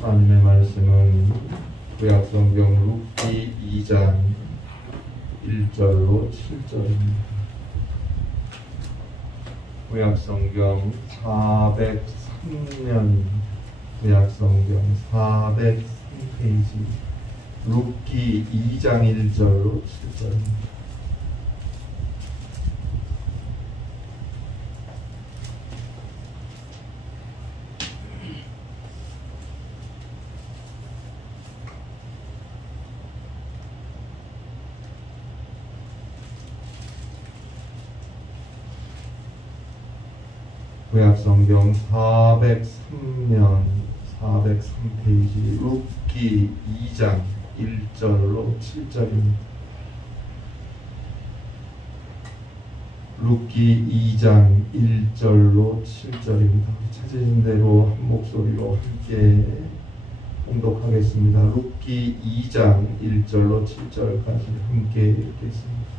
하나님의 말씀은 구약성경 룻기 2장 1절로 7절입니다. 구약성경 403년, 구약성경 403페이지, 룻기 2장 1절로 7절입니다. 구약성경 403년 403페이지 룻기 2장 1절로 7절입니다. 룻기 2장 1절로 7절입니다. 찾으신 대로 한 목소리로 함께 봉독하겠습니다. 룻기 2장 1절로 7절까지 함께 읽겠습니다.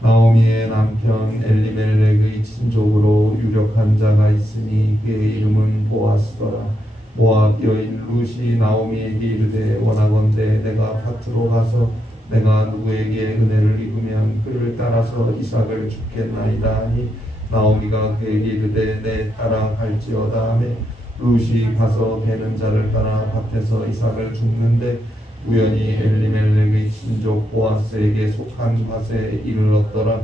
나오미의 남편 엘리멜렉의 친족으로 유력한 자가 있으니 그의 이름은 보아스더라. 모압 여인 룻이 나오미에게 이르되 원하건대 내가 밭으로 가서 내가 누구에게 은혜를 입으면 그를 따라서 이삭을 줍겠나이다 하니 나오미가 그에게 이르되 내 따라 갈지어다 하매 룻이 가서 베는 자를 따라 밭에서 이삭을 줍는데 우연히 엘리멜렉의 친족 보아스에게 속한 밭에 이르렀더라.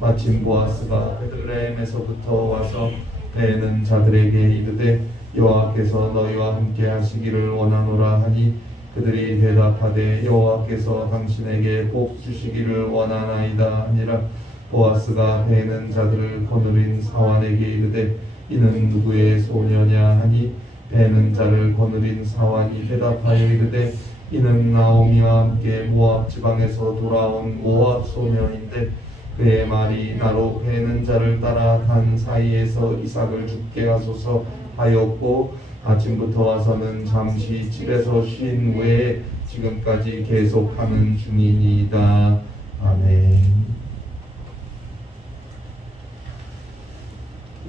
마침 보아스가 베들레헴에서부터 와서 베는 자들에게 이르되 여호와께서 너희와 함께 하시기를 원하노라 하니 그들이 대답하되 여호와께서 당신에게 복 주시기를 원하나이다 하니라. 보아스가 베는 자들을 거느린 사환에게 이르되 이는 누구의 소녀냐 하니 베는 자를 거느린 사환이 대답하여 이르되 이는 나오미와 함께 모압 지방에서 돌아온 모압 소녀인데 그의 말이 나로 베는 자를 따라 단 사이에서 이삭을 줍게 하소서 하였고 아침부터 와서는 잠시 집에서 쉰 후에 지금까지 계속하는 중이니이다. 아멘.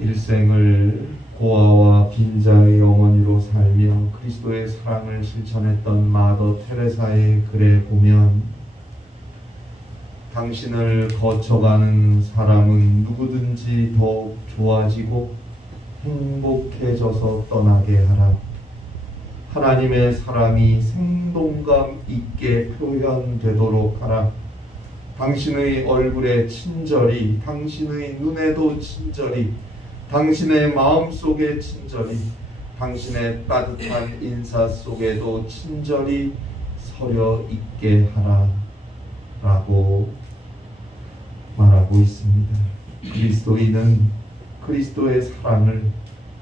일생을 고아와 빈자의 어머니로 살며 그리스도의 사랑을 실천했던 마더 테레사의 글에 보면 당신을 거쳐가는 사람은 누구든지 더욱 좋아지고 행복해져서 떠나게 하라. 하나님의 사랑이 생동감 있게 표현되도록 하라. 당신의 얼굴에 친절히, 당신의 눈에도 친절히, 당신의 마음속에 친절히, 당신의 따뜻한 인사 속에도 친절히 서려 있게 하라 라고 말하고 있습니다. 그리스도인은 그리스도의 사랑을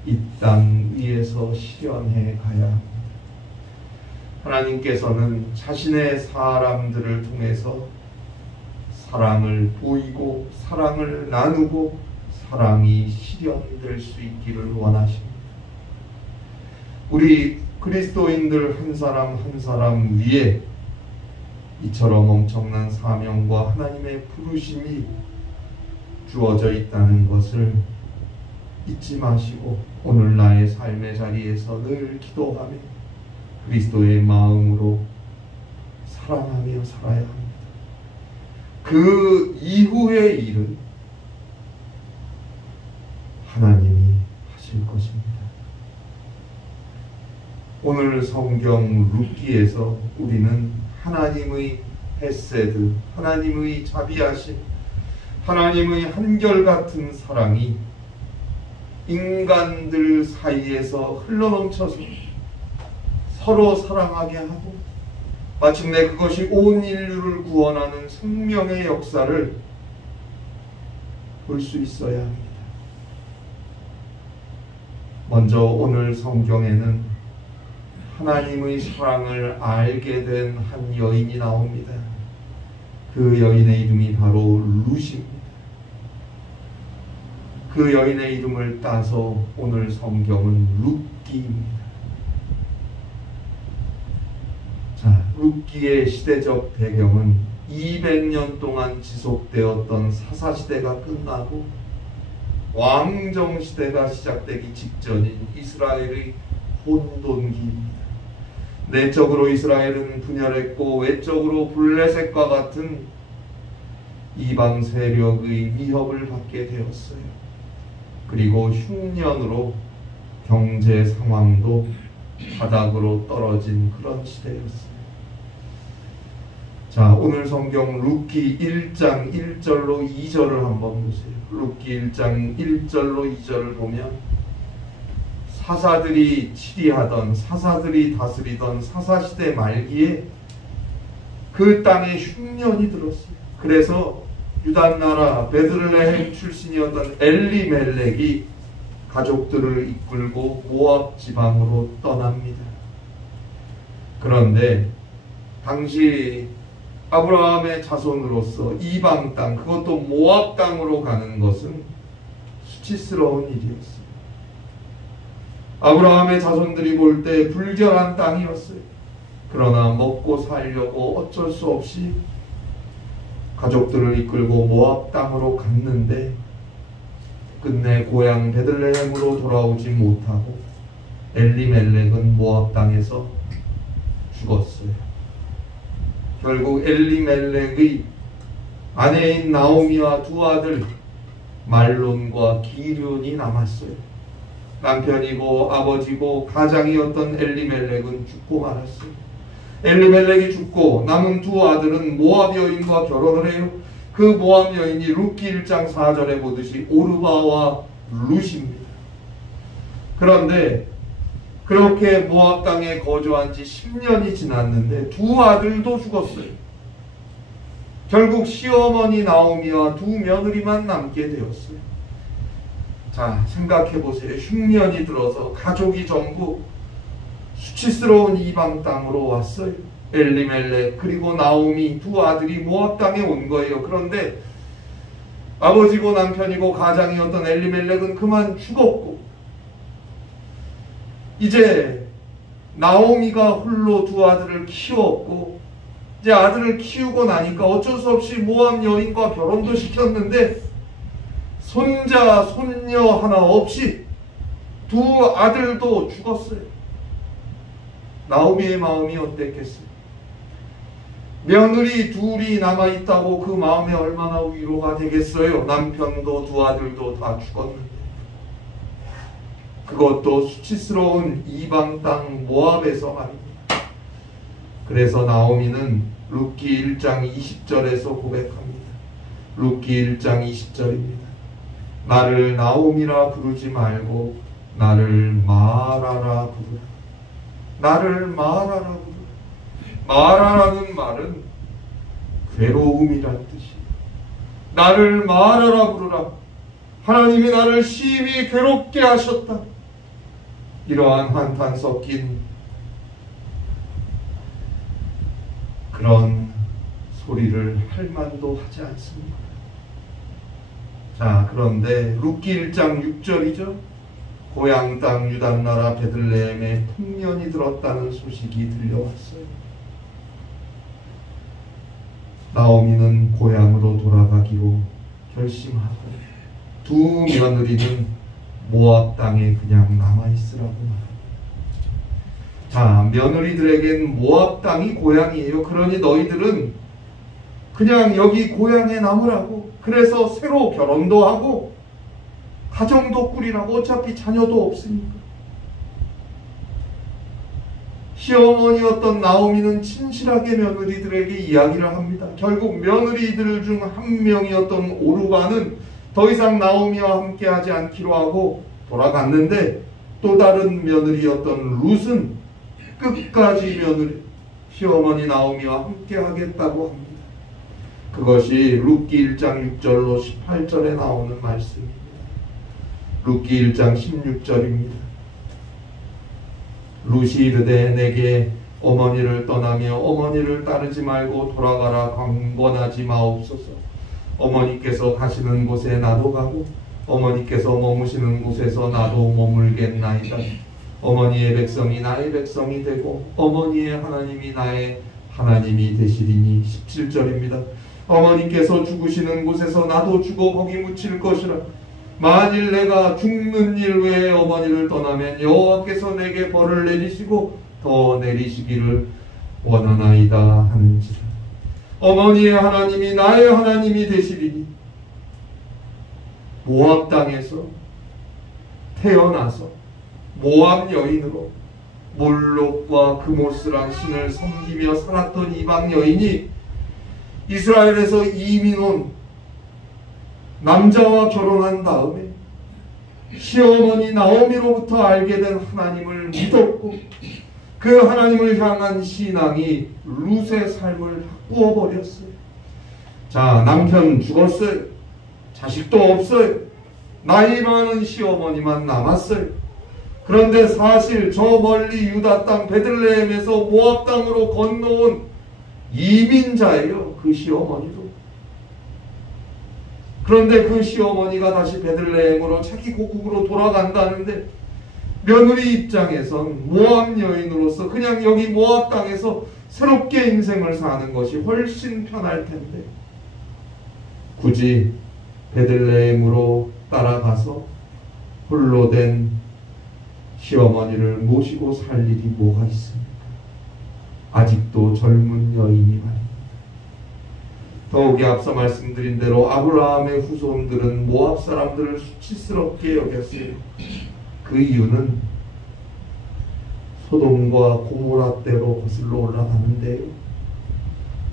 이 땅 위에서 실현해 가야 합니다. 하나님께서는 자신의 사람들을 통해서 사랑을 보이고 사랑을 나누고 사랑이 실현될 수 있기를 원하십니다. 우리 그리스도인들 한 사람 한 사람 위에 이처럼 엄청난 사명과 하나님의 부르심이 주어져 있다는 것을 잊지 마시고 오늘 나의 삶의 자리에서 늘 기도하며 그리스도의 마음으로 사랑하며 살아야 합니다. 그 이후의 일은 하나님이 하실 것입니다. 오늘 성경 룻기에서 우리는 하나님의 헤세드, 하나님의 자비하심, 하나님의 한결같은 사랑이 인간들 사이에서 흘러넘쳐서 서로 사랑하게 하고 마침내 그것이 온 인류를 구원하는 생명의 역사를 볼 수 있어야 합니다. 먼저 오늘 성경에는 하나님의 사랑을 알게 된 한 여인이 나옵니다. 그 여인의 이름이 바로 룻입니다. 그 여인의 이름을 따서 오늘 성경은 룻기입니다. 자, 룻기의 시대적 배경은 200년 동안 지속되었던 사사시대가 끝나고 왕정시대가 시작되기 직전인 이스라엘의 혼돈기입니다. 내적으로 이스라엘은 분열했고 외적으로 블레셋과 같은 이방 세력의 위협을 받게 되었어요. 그리고 흉년으로 경제 상황도 바닥으로 떨어진 그런 시대였어요. 자, 오늘 성경 룻기 1장 1절로 2절을 한번 보세요. 룻기 1장 1절로 2절을 보면 사사들이 치리하던, 사사들이 다스리던 사사시대 말기에 그 땅에 흉년이 들었어요. 그래서 유다나라 베들레헴 출신이었던 엘리멜렉이 가족들을 이끌고 모압 지방으로 떠납니다. 그런데 당시 아브라함의 자손으로서 이방 땅, 그것도 모압 땅으로 가는 것은 수치스러운 일이었어요. 아브라함의 자손들이 볼 때 불결한 땅이었어요. 그러나 먹고 살려고 어쩔 수 없이 가족들을 이끌고 모압 땅으로 갔는데 끝내 고향 베들레헴으로 돌아오지 못하고 엘리멜렉은 모압 땅에서 죽었어요. 결국 엘리멜렉의 아내인 나오미와 두 아들 말론과 기륜이 남았어요. 남편이고 아버지고 가장이었던 엘리멜렉은 죽고 말았어요. 엘리멜렉이 죽고 남은 두 아들은 모압 여인과 결혼을 해요. 그 모압 여인이 룻기 1장 4절에 보듯이 오르바와 룻입니다. 그런데 그렇게 모압 땅에 거주한 지 10년이 지났는데 두 아들도 죽었어요. 결국 시어머니 나오미와 두 며느리만 남게 되었어요. 자, 생각해 보세요. 흉년이 들어서 가족이 전부 수치스러운 이방 땅으로 왔어요. 엘리멜렉 그리고 나오미 두 아들이 모압 땅에 온 거예요. 그런데 아버지고 남편이고 가장이었던 엘리멜렉은 그만 죽었고 이제 나오미가 홀로 두 아들을 키웠고 이제 아들을 키우고 나니까 어쩔 수 없이 모압 여인과 결혼도 시켰는데 손자 손녀 하나 없이 두 아들도 죽었어요. 나오미의 마음이 어땠겠어요? 며느리 둘이 남아있다고 그 마음에 얼마나 위로가 되겠어요? 남편도 두 아들도 다 죽었는데 그것도 수치스러운 이방 땅 모압에서 말입니다. 그래서 나오미는 룻기 1장 20절에서 고백합니다. 룻기 1장 20절입니다. 나를 나오미라 부르지 말고 나를 마라라 부르라. 나를 마라라 부르라. 마라라는 말은 괴로움이란 뜻이에요. 나를 마라라 부르라. 하나님이 나를 심히 괴롭게 하셨다. 이러한 한탄 섞인 그런 소리를 할 만도 하지 않습니다. 자, 그런데 룻기 1장 6절이죠. 고향 땅 유다나라 베들레헴에 풍년이 들었다는 소식이 들려왔어요. 나오미는 고향으로 돌아가기로 결심하고 두 며느리는 모압 땅에 그냥 남아있으라고 말합니다. 자, 며느리들에겐 모압 땅이 고향이에요. 그러니 너희들은 그냥 여기 고향에 남으라고. 그래서 새로 결혼도 하고 가정도 꾸리라고. 어차피 자녀도 없으니까. 시어머니였던 나오미는 친실하게 며느리들에게 이야기를 합니다. 결국 며느리들 중 한 명이었던 오르바는 더 이상 나오미와 함께하지 않기로 하고 돌아갔는데 또 다른 며느리였던 룻은 끝까지 며느리 시어머니 나오미와 함께하겠다고 합니다. 그것이 룻기 1장 6절로 18절에 나오는 말씀입니다. 룻기 1장 16절입니다. 룻이 이르되 내게 어머니를 떠나며 어머니를 따르지 말고 돌아가라 강권하지 마옵소서. 어머니께서 가시는 곳에 나도 가고 어머니께서 머무시는 곳에서 나도 머물겠나이다. 어머니의 백성이 나의 백성이 되고 어머니의 하나님이 나의 하나님이 되시리니. 17절입니다. 어머니께서 죽으시는 곳에서 나도 죽어 거기 묻힐 것이라. 만일 내가 죽는 일 외에 어머니를 떠나면 여호와께서 내게 벌을 내리시고 더 내리시기를 원하나이다 한지라. 어머니의 하나님이 나의 하나님이 되시리니 모압 땅에서 태어나서 모압 여인으로 몰록과 그모스란 신을 섬기며 살았던 이방 여인이 이스라엘에서 이민 온 남자와 결혼한 다음에 시어머니 나오미로부터 알게 된 하나님을 믿었고 그 하나님을 향한 신앙이 룻의 삶을 바꾸어 버렸어요. 자, 남편 죽었어요. 자식도 없어요. 나이 많은 시어머니만 남았어요. 그런데 사실 저 멀리 유다 땅 베들레헴에서 모압 땅으로 건너온 이민자예요. 그 시어머니도. 그런데 그 시어머니가 다시 베들레헴으로 자기 고국으로 돌아간다는데 며느리 입장에선 모압 여인으로서 그냥 여기 모압 땅에서 새롭게 인생을 사는 것이 훨씬 편할 텐데 굳이 베들레헴으로 따라가서 홀로 된 시어머니를 모시고 살 일이 뭐가 있습니까? 아직도 젊은 여인이 말입니다. 더욱이 앞서 말씀드린 대로 아브라함의 후손들은 모압 사람들을 수치스럽게 여겼어요. 그 이유는 소돔과 고모라 때로 거슬러 올라가는데요.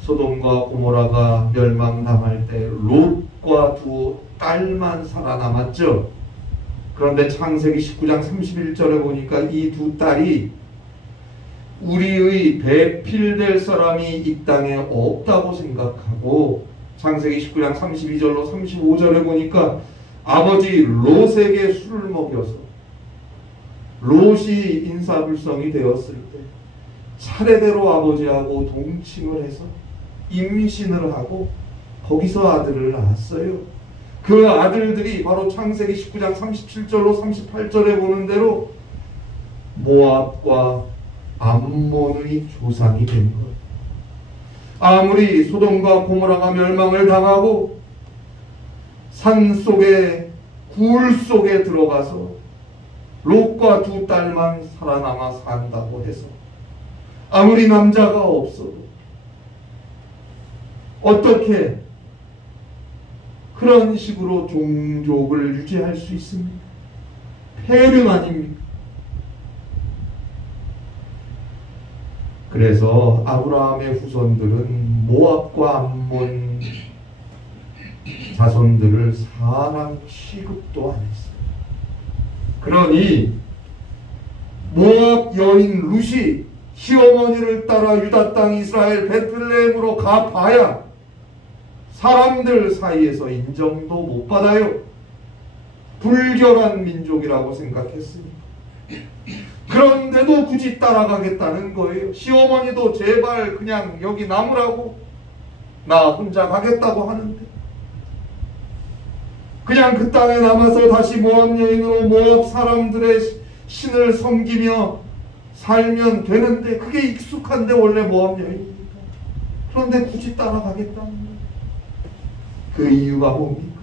소돔과 고모라가 멸망당할 때 롯과 두 딸만 살아남았죠. 그런데 창세기 19장 31절에 보니까 이 두 딸이 우리의 배필될 사람이 이 땅에 없다고 생각하고 창세기 19장 32절로 35절에 보니까 아버지 롯에게 술을 먹여서 롯이 인사불성이 되었을 때 차례대로 아버지하고 동침을 해서 임신을 하고 거기서 아들을 낳았어요. 그 아들들이 바로 창세기 19장 37절로 38절에 보는 대로 모압과 암몬의 조상이 된 것. 아무리 소돔과 고모라가 멸망을 당하고 산 속에 굴 속에 들어가서 롯과 두 딸만 살아남아 산다고 해서 아무리 남자가 없어도 어떻게 그런 식으로 종족을 유지할 수 있습니까? 폐륜 아닙니까? 그래서 아브라함의 후손들은 모압과 암몬 자손들을 사람 취급도 안 했어요. 그러니 모압 여인 룻이 시어머니를 따라 유다 땅 이스라엘 베들레헴으로 가봐야 사람들 사이에서 인정도 못 받아요. 불결한 민족이라고 생각했으니까. 그런데도 굳이 따라가겠다는 거예요. 시어머니도 제발 그냥 여기 남으라고, 나 혼자 가겠다고 하는데 그냥 그 땅에 남아서 다시 모압 여인으로 모압 사람들의 신을 섬기며 살면 되는데 그게 익숙한데 원래 모압 여인입니까? 그런데 굳이 따라가겠다는 거예요. 그 이유가 뭡니까?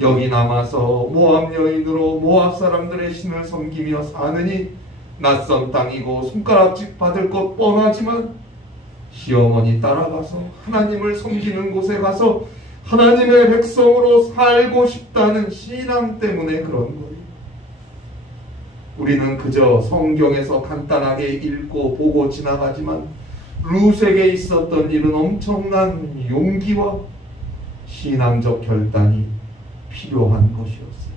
여기 남아서 모압 여인으로 모압 사람들의 신을 섬기며 사느니 낯선 땅이고 손가락질 받을 것 뻔하지만 시어머니 따라가서 하나님을 섬기는 곳에 가서 하나님의 백성으로 살고 싶다는 신앙 때문에 그런 거예요. 우리는 그저 성경에서 간단하게 읽고 보고 지나가지만 룻에게 있었던 일은 엄청난 용기와 신앙적 결단이 필요한 것이었어요.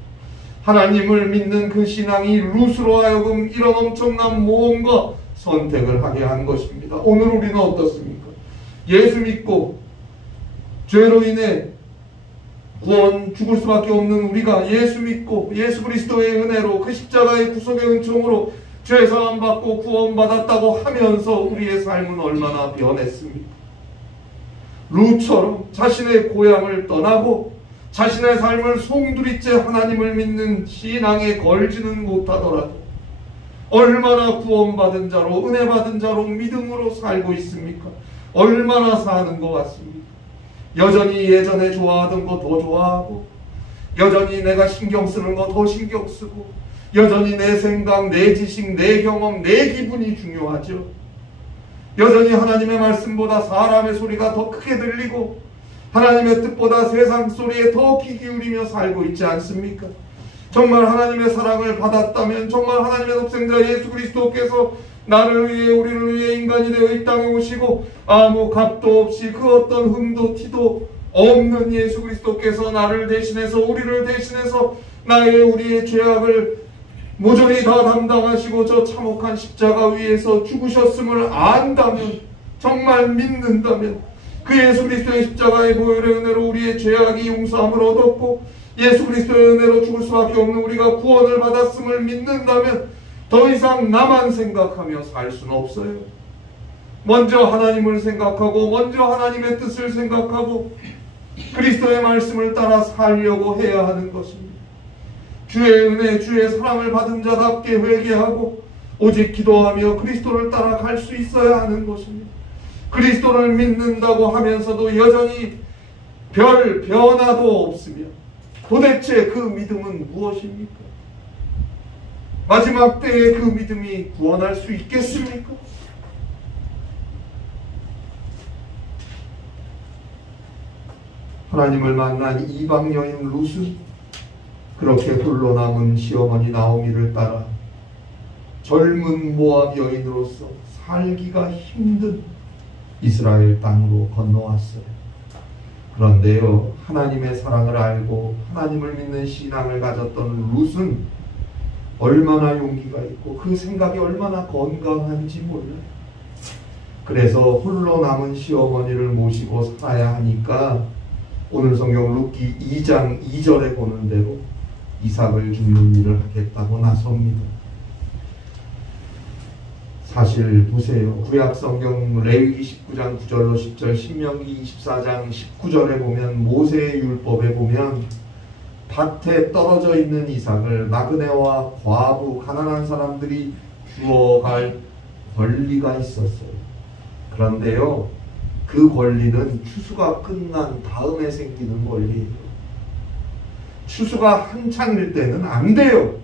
하나님을 믿는 그 신앙이 룻으로 하여금 이런 엄청난 모험과 선택을 하게 한 것입니다. 오늘 우리는 어떻습니까? 예수 믿고 죄로 인해 구원 죽을 수밖에 없는 우리가 예수 믿고 예수 그리스도의 은혜로 그 십자가의 구속의 은총으로 죄사함 받고 구원받았다고 하면서 우리의 삶은 얼마나 변했습니까? 룻처럼 자신의 고향을 떠나고 자신의 삶을 송두리째 하나님을 믿는 신앙에 걸지는 못하더라도 얼마나 구원받은 자로 은혜 받은 자로 믿음으로 살고 있습니까? 얼마나 사는 것 같습니까? 여전히 예전에 좋아하던 거 더 좋아하고 여전히 내가 신경 쓰는 거 더 신경 쓰고 여전히 내 생각, 내 지식, 내 경험, 내 기분이 중요하죠. 여전히 하나님의 말씀보다 사람의 소리가 더 크게 들리고 하나님의 뜻보다 세상 소리에 더 귀 기울이며 살고 있지 않습니까? 정말 하나님의 사랑을 받았다면, 정말 하나님의 독생자 예수 그리스도께서 나를 위해, 우리를 위해 인간이 되어 이 땅에 오시고 아무 값도 없이 그 어떤 흠도 티도 없는 예수 그리스도께서 나를 대신해서, 우리를 대신해서 우리의 죄악을 모조리 다 담당하시고 저 참혹한 십자가 위에서 죽으셨음을 안다면, 정말 믿는다면, 그 예수 그리스도의 십자가의 보혈의 은혜로 우리의 죄악이 용서함을 얻었고 예수 그리스도의 은혜로 죽을 수밖에 없는 우리가 구원을 받았음을 믿는다면 더 이상 나만 생각하며 살 수는 없어요. 먼저 하나님을 생각하고, 먼저 하나님의 뜻을 생각하고 그리스도의 말씀을 따라 살려고 해야 하는 것입니다. 주의 은혜, 주의 사랑을 받은 자답게 회개하고 오직 기도하며 그리스도를 따라 갈 수 있어야 하는 것입니다. 그리스도를 믿는다고 하면서도 여전히 별 변화도 없으며 도대체 그 믿음은 무엇입니까? 마지막 때에 그 믿음이 구원할 수 있겠습니까? 하나님을 만난 이방 여인 룻은 그렇게 홀로 남은 시어머니 나오미를 따라 젊은 모압 여인으로서 살기가 힘든 이스라엘 땅으로 건너왔어요. 그런데요, 하나님의 사랑을 알고 하나님을 믿는 신앙을 가졌던 룻은 얼마나 용기가 있고 그 생각이 얼마나 건강한지 몰라요. 그래서 홀로 남은 시어머니를 모시고 살아야 하니까 오늘 성경 룻기 2장 2절에 보는 대로 이삭을 죽는 일을 하겠다고 나섭니다. 사실 보세요. 구약성경 레위기 19장 9절로 10절, 신명기 24장 19절에 보면, 모세의 율법에 보면 밭에 떨어져 있는 이삭을 나그네와 과부, 가난한 사람들이 주워갈 권리가 있었어요. 그런데요, 그 권리는 추수가 끝난 다음에 생기는 권리예요. 추수가 한창일 때는 안 돼요.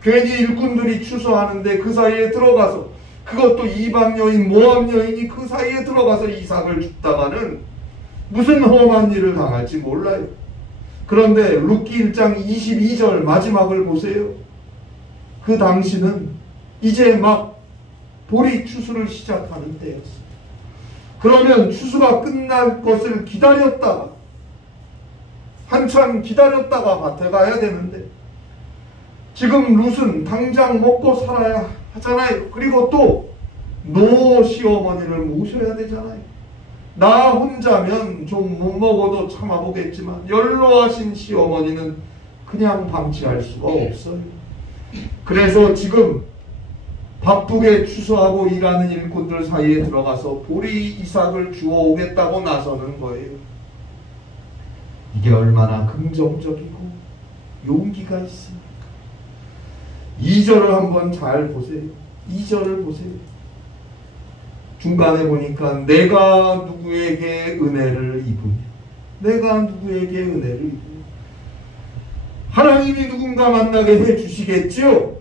괜히 일꾼들이 추수하는데 그 사이에 들어가서, 그것도 이방 여인, 모압 여인이 그 사이에 들어가서 이삭을 줍다가는 무슨 험한 일을 당할지 몰라요. 그런데 룻기 1장 22절 마지막을 보세요. 그 당시는 이제 막 보리 추수를 시작하는 때였어요. 그러면 추수가 끝날 것을 기다렸다가, 한참 기다렸다가 밭에 가야 되는데, 지금 룻은 당장 먹고 살아야 하잖아요. 그리고 또 노 시어머니를 모셔야 되잖아요. 나 혼자면 좀 못 먹어도 참아보겠지만 연로하신 시어머니는 그냥 방치할 수가 없어요. 그래서 지금 바쁘게 추수하고 일하는 일꾼들 사이에 들어가서 보리 이삭을 주워오겠다고 나서는 거예요. 이게 얼마나 긍정적이고 용기가 있습니까? 2절을 한번 잘 보세요. 2절을 보세요. 중간에 보니까 내가 누구에게 은혜를 입으며, 내가 누구에게 은혜를 입으며, 하나님이 누군가 만나게 해주시겠지요.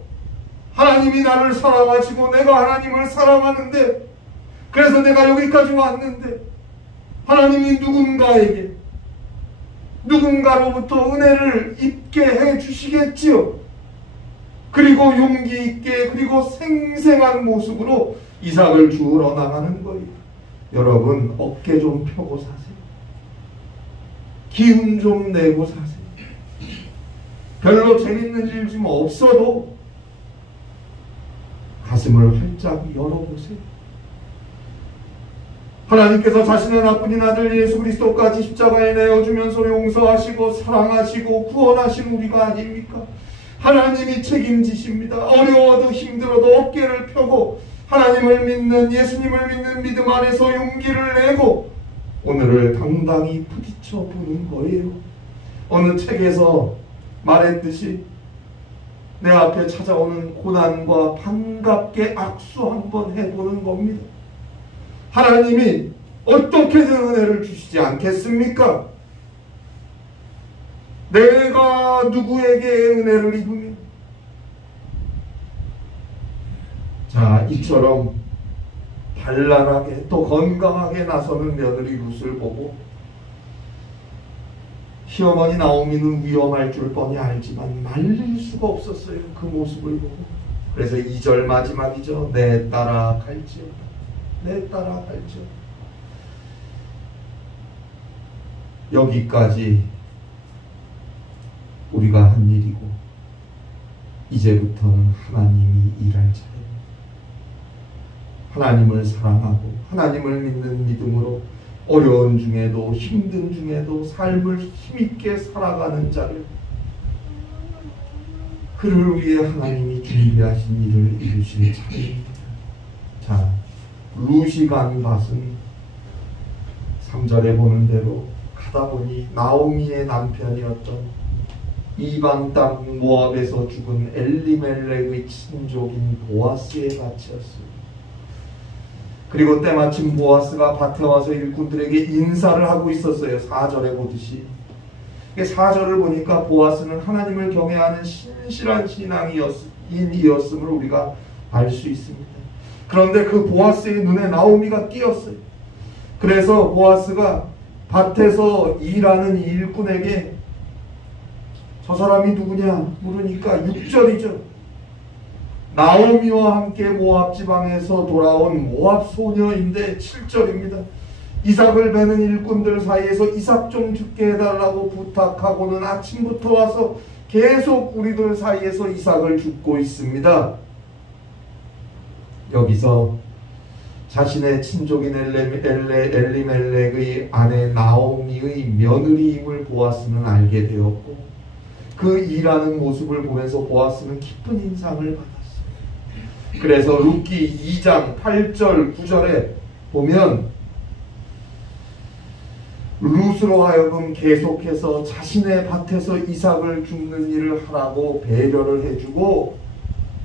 하나님이 나를 사랑하시고 내가 하나님을 사랑하는데, 그래서 내가 여기까지 왔는데 하나님이 누군가로부터 은혜를 입게 해주시겠지요. 그리고 용기 있게, 그리고 생생한 모습으로 이삭을 주우러 나가는 거예요. 여러분, 어깨 좀 펴고 사세요. 기운 좀 내고 사세요. 별로 재밌는 일 좀 없어도 가슴을 활짝 열어보세요. 하나님께서 자신의 나뿐인 아들 예수 그리스도까지 십자가에 내어주면서 용서하시고 사랑하시고 구원하신 우리가 아닙니까? 하나님이 책임지십니다. 어려워도 힘들어도 어깨를 펴고 하나님을 믿는, 예수님을 믿는 믿음 안에서 용기를 내고 오늘을 당당히 부딪혀 보는 거예요. 어느 책에서 말했듯이 내 앞에 찾아오는 고난과 반갑게 악수 한번 해보는 겁니다. 하나님이 어떻게든 은혜를 주시지 않겠습니까? 내가 누구에게 은혜를 입으며, 자, 이처럼 발랄하게 또 건강하게 나서는 며느리 룻을 보고 시어머니 나오미는 위험할 줄 뻔히 알지만 말릴 수가 없었어요. 그 모습을 보고. 그래서 2절 마지막이죠. 내 따라 갈지어다. 내 따라 갈지어다. 여기까지 우리가 한 일이고 이제부터는 하나님이 일할 차례입니다. 하나님을 사랑하고 하나님을 믿는 믿음으로 어려운 중에도 힘든 중에도 삶을 힘있게 살아가는 자를, 그를 위해 하나님이 준비하신 일을 이루실 차례입니다. 자, 룻이 간 밭은 3절에 보는 대로 가다 보니 나오미의 남편이었던 이방 땅 모압에서 죽은 엘리멜렉의 친족인 보아스의 밭이었습니다. 그리고 때마침 보아스가 밭에 와서 일꾼들에게 인사를 하고 있었어요. 4절에 보듯이. 4절을 보니까 보아스는 하나님을 경외하는 신실한 신앙인이었음을 우리가 알 수 있습니다. 그런데 그 보아스의 눈에 나오미가 띄었어요. 그래서 보아스가 밭에서 일하는 이 일꾼에게 저 사람이 누구냐 물으니까 6절이죠. 나오미와 함께 모압 지방에서 돌아온 모압 소녀인데 7절입니다. 이삭을 베는 일꾼들 사이에서 이삭 좀 죽게 해달라고 부탁하고는 아침부터 와서 계속 우리들 사이에서 이삭을 줍고 있습니다. 여기서 자신의 친족인 엘리멜렉의 아내 나오미의 며느리임을 보아스는 알게 되었고, 그 일하는 모습을 보면서 보아스는 기쁜 인상을 받았어요. 그래서 룻기 2장 8절 9절에 보면 룻으로 하여금 계속해서 자신의 밭에서 이삭을 줍는 일을 하라고 배려를 해주고,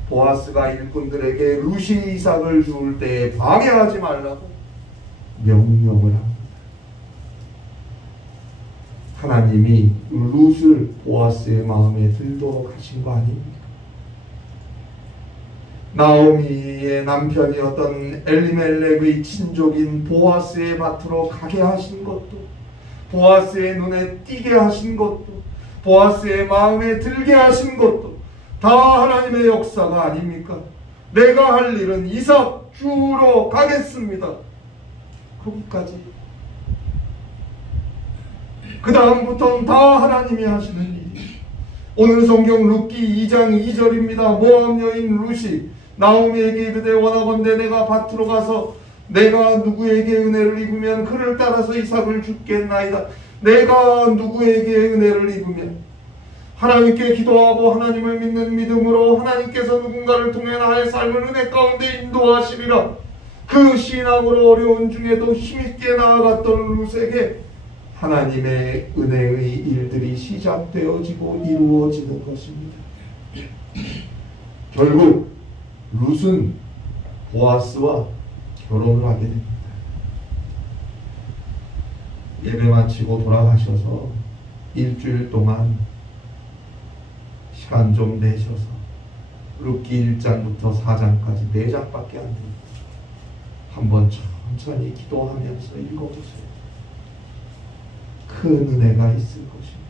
보아스가 일꾼들에게 룻이 이삭을 줄 때 방해하지 말라고 명령을 합니다. 하나님이 룻을 보아스의 마음에 들도록 하신 거 아닙니까? 나오미의 남편이었던 엘리멜렉의 친족인 보아스의 밭으로 가게 하신 것도, 보아스의 눈에 띄게 하신 것도, 보아스의 마음에 들게 하신 것도 다 하나님의 역사가 아닙니까? 내가 할 일은 이삭 주러 가겠습니다. 거기까지. 그 다음부터는 다 하나님이 하시는 일이. 오늘 성경 룻기 2장 2절입니다. 모압 여인 룻이 나오미에게 이르되 원하건대 내가 밭으로 가서 내가 누구에게 은혜를 입으면 그를 따라서 이삭을 줍겠나이다. 내가 누구에게 은혜를 입으면 하나님께 기도하고 하나님을 믿는 믿음으로 하나님께서 누군가를 통해 나의 삶을 은혜 가운데 인도하시리라. 그 신앙으로 어려운 중에도 힘있게 나아갔던 룻에게 하나님의 은혜의 일들이 시작되어지고 이루어지는 것입니다. 결국 룻은 보아스와 결혼을 하게 됩니다. 예배 마치고 돌아가셔서 일주일 동안 시간 좀 내셔서 룻기 1장부터 4장까지 4장밖에 안 됩니다. 한번 천천히 기도하면서 읽어보세요. 큰 은혜가 있을 것입니다.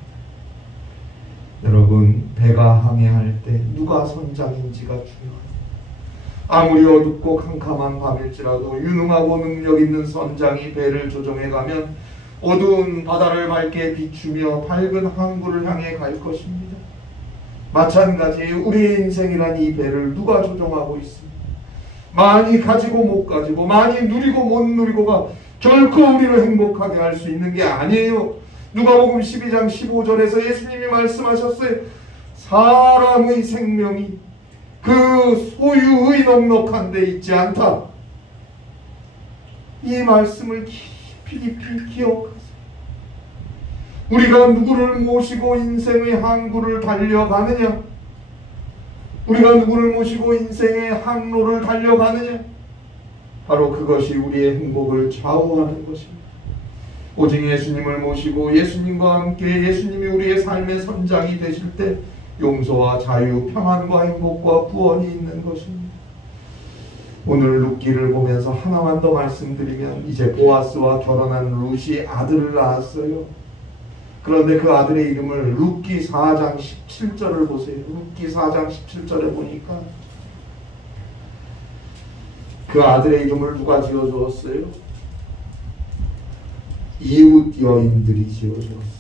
여러분, 배가 항해할 때 누가 선장인지가 중요합니다. 아무리 어둡고 캄캄한 밤일지라도 유능하고 능력 있는 선장이 배를 조종해가면 어두운 바다를 밝게 비추며 밝은 항구를 향해 갈 것입니다. 마찬가지 우리의 인생이란 이 배를 누가 조종하고 있습니다. 많이 가지고 못 가지고, 많이 누리고 못 누리고가 결코 우리를 행복하게 할 수 있는 게 아니에요. 누가복음 12장 15절에서 예수님이 말씀하셨어요. 사람의 생명이 그 소유의 넉넉한 데 있지 않다. 이 말씀을 깊이 기억하세요. 우리가 누구를 모시고 인생의 항구를 달려가느냐? 우리가 누구를 모시고 인생의 항로를 달려가느냐? 바로 그것이 우리의 행복을 좌우하는 것입니다. 오직 예수님을 모시고 예수님과 함께 예수님이 우리의 삶의 선장이 되실 때 용서와 자유, 평안과 행복과 구원이 있는 것입니다. 오늘 룻기를 보면서 하나만 더 말씀드리면, 이제 보아스와 결혼한 룻이 아들을 낳았어요. 그런데 그 아들의 이름을 룻기 4장 17절을 보세요. 룻기 4장 17절에 보니까 그 아들의 이름을 누가 지어주었어요? 이웃 여인들이 지어주었어요.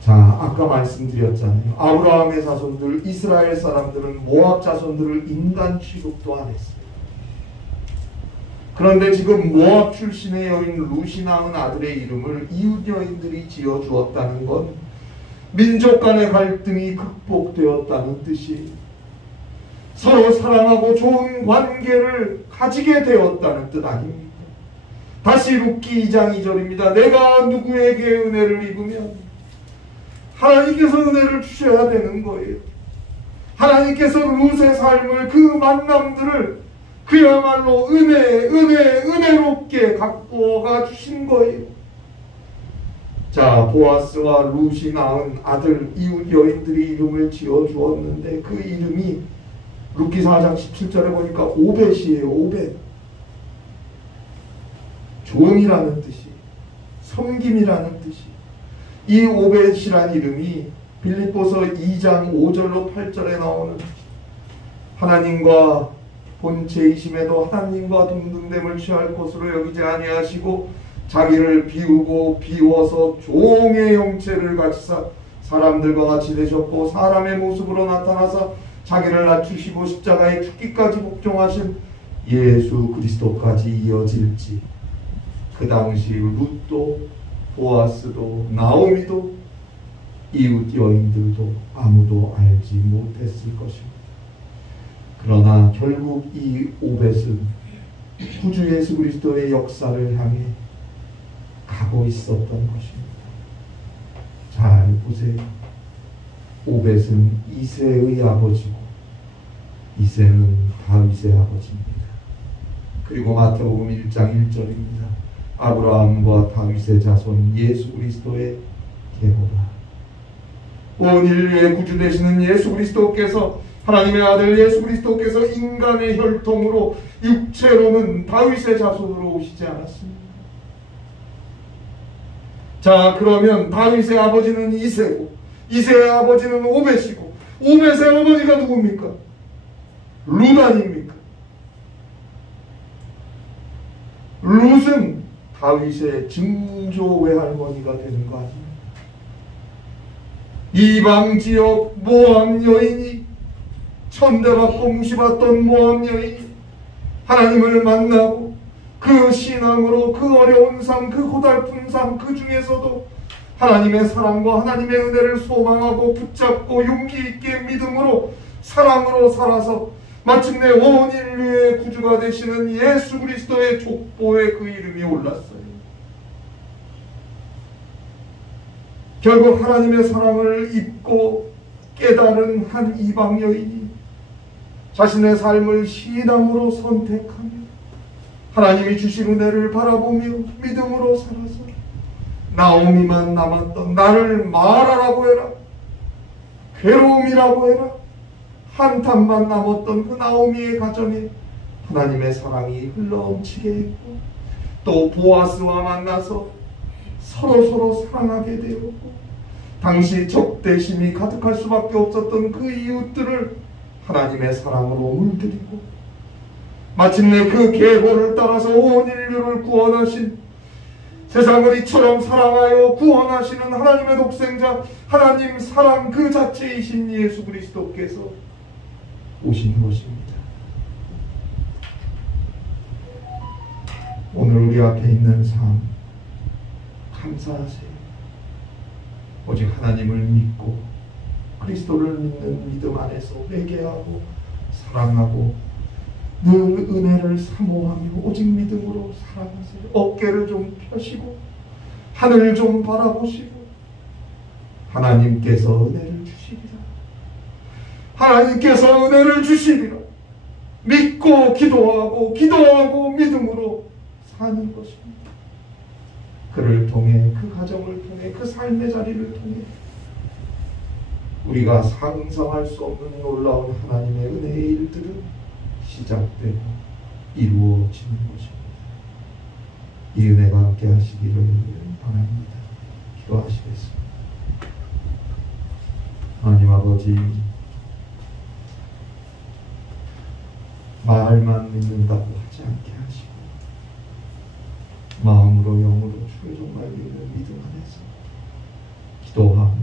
자, 아까 말씀드렸잖아요. 아브라함의 자손들, 이스라엘 사람들은 모압 자손들을 인간 취급도 안 했어요. 그런데 지금 모압 출신의 여인 룻이 낳은 아들의 이름을 이웃 여인들이 지어주었다는 건 민족 간의 갈등이 극복되었다는 뜻이에요. 서로 사랑하고 좋은 관계를 가지게 되었다는 뜻 아닙니까? 다시 룻기 2장 2절입니다. 내가 누구에게 은혜를 입으면 하나님께서 은혜를 주셔야 되는 거예요. 하나님께서 룻의 삶을, 그 만남들을 그야말로 은혜롭게 가꾸어가 주신 거예요. 자, 보아스와 룻이 낳은 아들 이웃 여인들이 이름을 지어주었는데 그 이름이 룻기 4장 17절에 보니까 오벳이에요. 오벳. 종이라는 뜻이, 섬김이라는 뜻이. 이 오벳이란 이름이 빌립보서 2장 5절로 8절에 나오는 하나님과 본체이심에도 하나님과 동등됨을 취할 것으로 여기지 아니하시고 자기를 비우고 비워서 종의 형체를 가지사 사람들과 같이 되셨고 사람의 모습으로 나타나사 자기를 낮추시고 십자가에 죽기까지 복종하신 예수 그리스도까지 이어질지. 그 당시 룻도 보아스도 나오미도 이웃 여인들도 아무도 알지 못했을 것입니다. 그러나 결국 이 오벳은 구주 예수 그리스도의 역사를 향해 가고 있었던 것입니다. 잘 보세요. 오벳은 이새의 아버지고 이새는 다윗의 아버지입니다. 그리고 마태복음 1장 1절입니다. 아브라함과 다윗의 자손 예수 그리스도의 계보라. 온 인류의 구주 되시는 예수 그리스도께서, 하나님의 아들 예수 그리스도께서 인간의 혈통으로 육체로는 다윗의 자손으로 오시지 않았습니다. 자, 그러면 다윗의 아버지는 이새고 이새의 아버지는 오벳이고 오벳의 어머니가 누굽니까? 룻 아닙니까? 룻은 다윗의 증조 외할머니가 되는 거 아닙니까? 이방 지역 모압 여인이, 천대받고 무시받던 모압 여인이 하나님을 만나고 그 신앙으로 그 어려운 삶, 그 고달픈 삶, 그 중에서도 하나님의 사랑과 하나님의 은혜를 소망하고 붙잡고 용기 있게 믿음으로 사랑으로 살아서 마침내 온 인류의 구주가 되시는 예수 그리스도의 족보에 그 이름이 올랐어요. 결국 하나님의 사랑을 입고 깨달은 한 이방 여인이 자신의 삶을 신앙으로 선택하며 하나님이 주신 은혜를 바라보며 믿음으로 살아서 나오미만 남았던 나를 말하라고 해라, 괴로움이라고 해라, 한탄만 남았던 그 나오미의 가정에 하나님의 사랑이 흘러넘치게 했고, 또 보아스와 만나서 서로 사랑하게 되었고, 당시 적대심이 가득할 수밖에 없었던 그 이웃들을 하나님의 사랑으로 물들이고, 마침내 그 계보를 따라서 온 인류를 구원하신, 세상을 이처럼 사랑하여 구원하시는 하나님의 독생자, 하나님 사랑 그 자체이신 예수 그리스도께서 오신 것입니다. 오늘 우리 앞에 있는 삶 감사하세요. 오직 하나님을 믿고 그리스도를 믿는 믿음 안에서 회개하고 사랑하고 늘 은혜를 사모하며 오직 믿음으로 살아가세요. 어깨를 좀 펴시고 하늘을 좀 바라보시고 하나님께서 은혜를 주시리라. 하나님께서 은혜를 주시리라. 믿고 기도하고 믿음으로 사는 것입니다. 그를 통해, 그 가정을 통해, 그 삶의 자리를 통해 우리가 상상할 수 없는 놀라운 하나님의 은혜의 일들은 시작되고 이루어지는 것입니다. 이 은혜가 함께 하시기를 바랍니다. 기도하시겠습니다. 하나님 아버지, 말만 믿는다고 하지 않게 하시고 마음으로 영으로 주를 정말 믿는 믿음 안에서 기도하며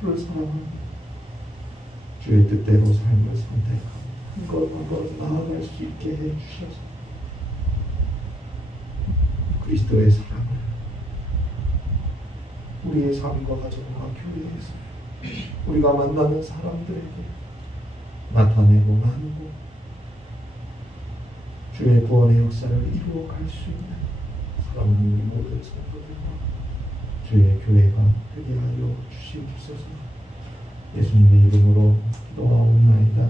주를 사랑하며 주의 뜻대로 삶을 선택하며 한 걸음 한 걸음 나아갈 수 있게 해주셔서 그리스도의 사랑을 우리의 삶과 가정과 교회에서 우리가 만나는 사람들에게 나타내고 나누고 주의 구원의 역사를 이루어갈 수 있는 사랑하는 우리 모든 성도들과 주의 교회가 되게 하여 주시옵소서. 예수님의 이름으로 기도하옵나이다.